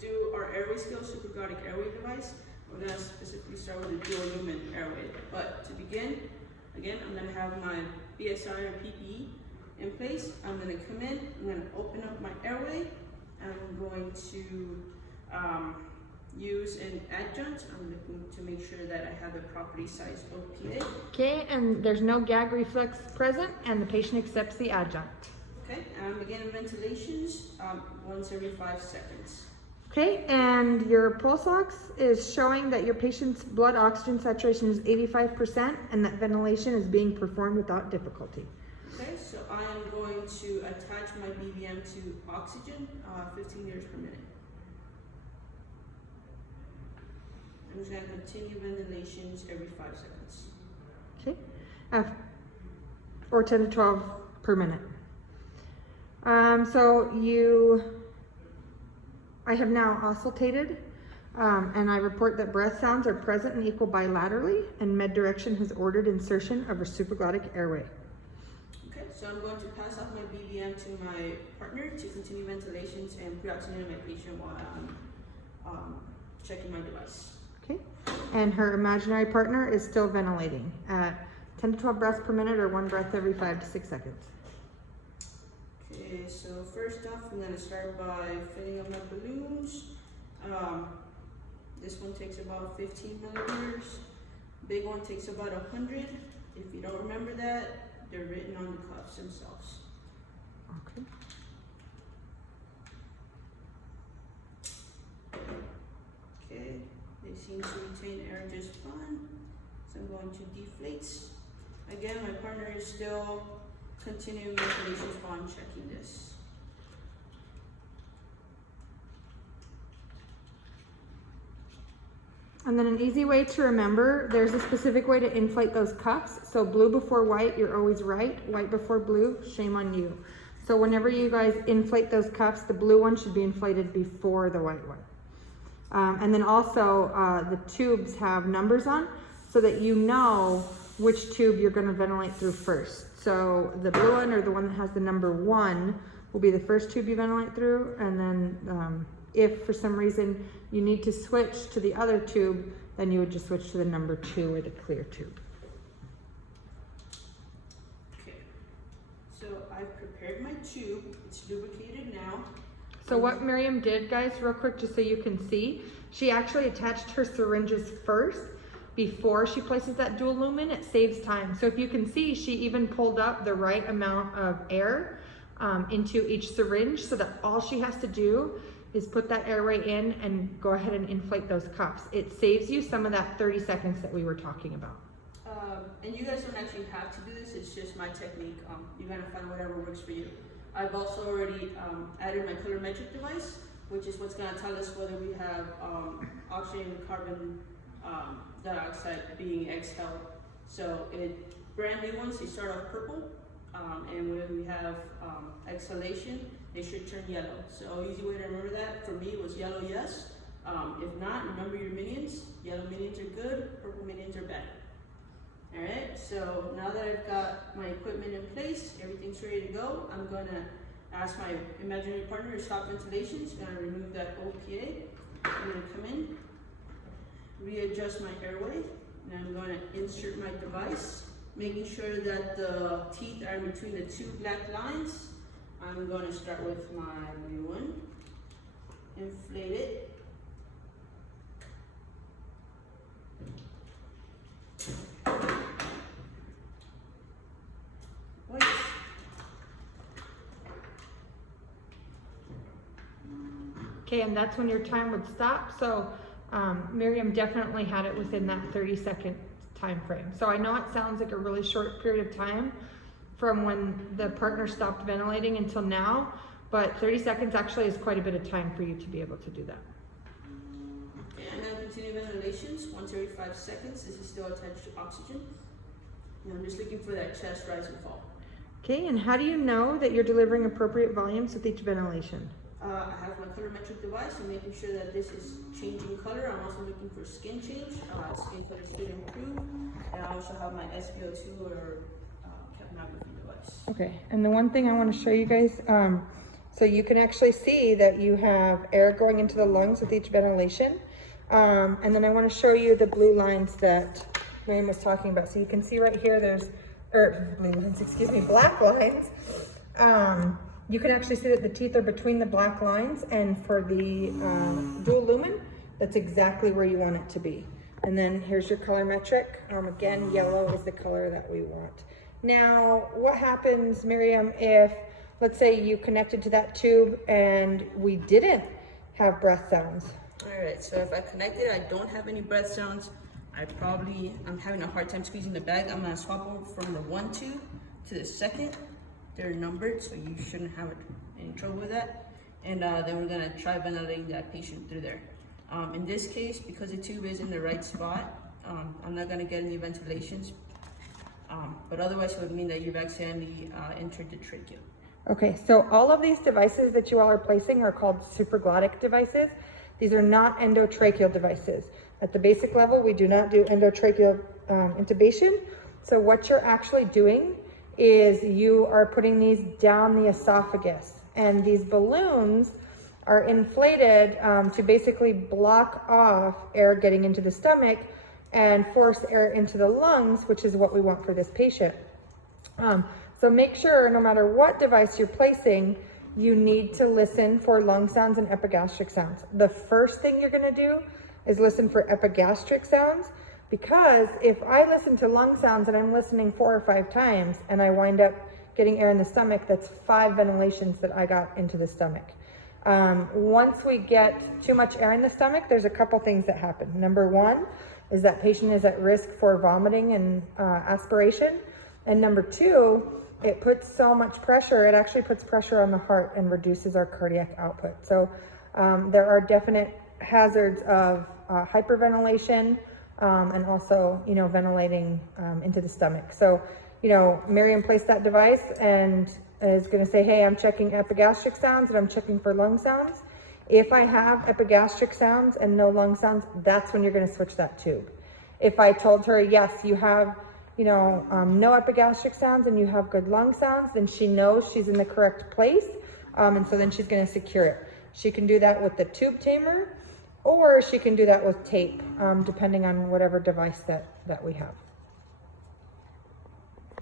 do our airway skill, supraglottic airway device. We're going to specifically start with a dual lumen airway. But to begin, again, I'm going to have my BSI or PPE in place. I'm going to come in, I'm going to open up my airway. I'm going to use an adjunct. I'm looking to make sure that I have a properly sized OPA. Okay, and there's no gag reflex present, and the patient accepts the adjunct. Okay, again, ventilations once every 5 seconds. Okay, and your pulse ox is showing that your patient's blood oxygen saturation is 85% and that ventilation is being performed without difficulty. Okay, so I am going to attach my BVM to oxygen, 15 liters per minute. I'm just going to continue ventilations every 5 seconds. Okay, or 10 to 12 per minute. I have now oscillated, and I report that breath sounds are present and equal bilaterally, and med direction has ordered insertion of a supraglottic airway. Okay, so I'm going to pass off my BVM to my partner to continue ventilations and pre-oxygenate my patient while I'm checking my device. Okay, and her imaginary partner is still ventilating at 10 to 12 breaths per minute, or 1 breath every 5 to 6 seconds. Okay, so first off, I'm going to start by filling up my balloons. This one takes about 15 milliliters. Big one takes about 100. If you don't remember that, they're written on the cuffs themselves. Okay. Okay, they seem to retain air just fine. So I'm going to deflate. Again, my partner is still continuing ventilations while I'm checking this. And then an easy way to remember, there's a specific way to inflate those cuffs. So blue before white, you're always right. White before blue, shame on you. So whenever you guys inflate those cuffs, the blue one should be inflated before the white one. And then also the tubes have numbers on so that you know which tube you're going to ventilate through first. So the blue one, or the one that has the number 1, will be the first tube you ventilate through, and then if for some reason you need to switch to the other tube, then you would just switch to the number 2 or the clear tube. Okay, so I've prepared my tube. It's lubricated now. So what Miriam did, guys, real quick, just so you can see, she actually attached her syringes first before she places that dual lumen. It saves time. So if you can see, she even pulled up the right amount of air into each syringe, so that all she has to do is put that airway in and go ahead and inflate those cuffs. It saves you some of that 30 seconds that we were talking about. And you guys don't actually have to do this, it's just my technique. You're gonna find whatever works for you. I've also already added my colorimetric device, which is what's gonna tell us whether we have oxygen and carbon dioxide being exhaled. So brand new ones, they start off purple, and when we have exhalation, they should turn yellow. So easy way to remember that for me was yellow, yes. If not, remember your minions. Yellow minions are good, purple minions are bad. All right, so now that I've got my equipment in place, everything's ready to go, I'm gonna ask my imaginary partner to stop ventilations. I'm gonna remove that OPA. I'm gonna come in, readjust my airway, and I'm going to insert my device, making sure that the teeth are in between the 2 black lines. I'm going to start with my blue one, inflate it. Wait. Okay, and that's when your time would stop. So Miriam definitely had it within that 30-second time frame. So I know it sounds like a really short period of time from when the partner stopped ventilating until now, but 30 seconds actually is quite a bit of time for you to be able to do that. Okay, I'm going to continue ventilations once every 5 seconds. This is still attached to oxygen. And I'm just looking for that chest rise and fall. Okay, and how do you know that you're delivering appropriate volumes with each ventilation? I have my colorimetric device. I'm making sure that this is changing color. I'm also looking for skin change. Skin color should improve. And I also have my SpO2 or capnography device. Okay, and the one thing I want to show you guys, So you can actually see that you have air going into the lungs with each ventilation. And then I want to show you the blue lines that Miriam was talking about. So you can see right here, there's, black lines. You can actually see that the teeth are between the black lines, and for the dual lumen, that's exactly where you want it to be. And then here's your color metric. Again, yellow is the color that we want. Now, what happens, Miriam, if, let's say you connected to that tube and we didn't have breath sounds? All right, so if I connected, I don't have any breath sounds. I'm having a hard time squeezing the bag. I'm gonna swap over from the 1 tube to the second. They're numbered, so you shouldn't have any trouble with that. And then we're gonna try ventilating that patient through there. In this case, because the tube is in the right spot, I'm not gonna get any ventilations. But otherwise it would mean that you've accidentally entered the trachea. Okay, so all of these devices that you all are placing are called supraglottic devices. These are not endotracheal devices. At the basic level, we do not do endotracheal intubation. So what you're actually doing is you are putting these down the esophagus, and these balloons are inflated to basically block off air getting into the stomach and force air into the lungs, which is what we want for this patient. So make sure, no matter what device you're placing, you need to listen for lung sounds and epigastric sounds. The first thing you're gonna do is listen for epigastric sounds, because if I listen to lung sounds and I'm listening 4 or 5 times and I wind up getting air in the stomach, that's 5 ventilations that I got into the stomach. Once we get too much air in the stomach, there's a couple things that happen. Number 1 is that patient is at risk for vomiting and aspiration. And number 2, it puts so much pressure, it actually puts pressure on the heart and reduces our cardiac output. So there are definite hazards of hyperventilation and also, ventilating into the stomach. So, Miriam placed that device and is going to say, hey, I'm checking epigastric sounds and I'm checking for lung sounds. If I have epigastric sounds and no lung sounds, that's when you're going to switch that tube. If I told her, yes, you have, no epigastric sounds and you have good lung sounds, then she knows she's in the correct place. And so then she's going to secure it. She can do that with the tube tamer, or she can do that with tape, depending on whatever device that we have.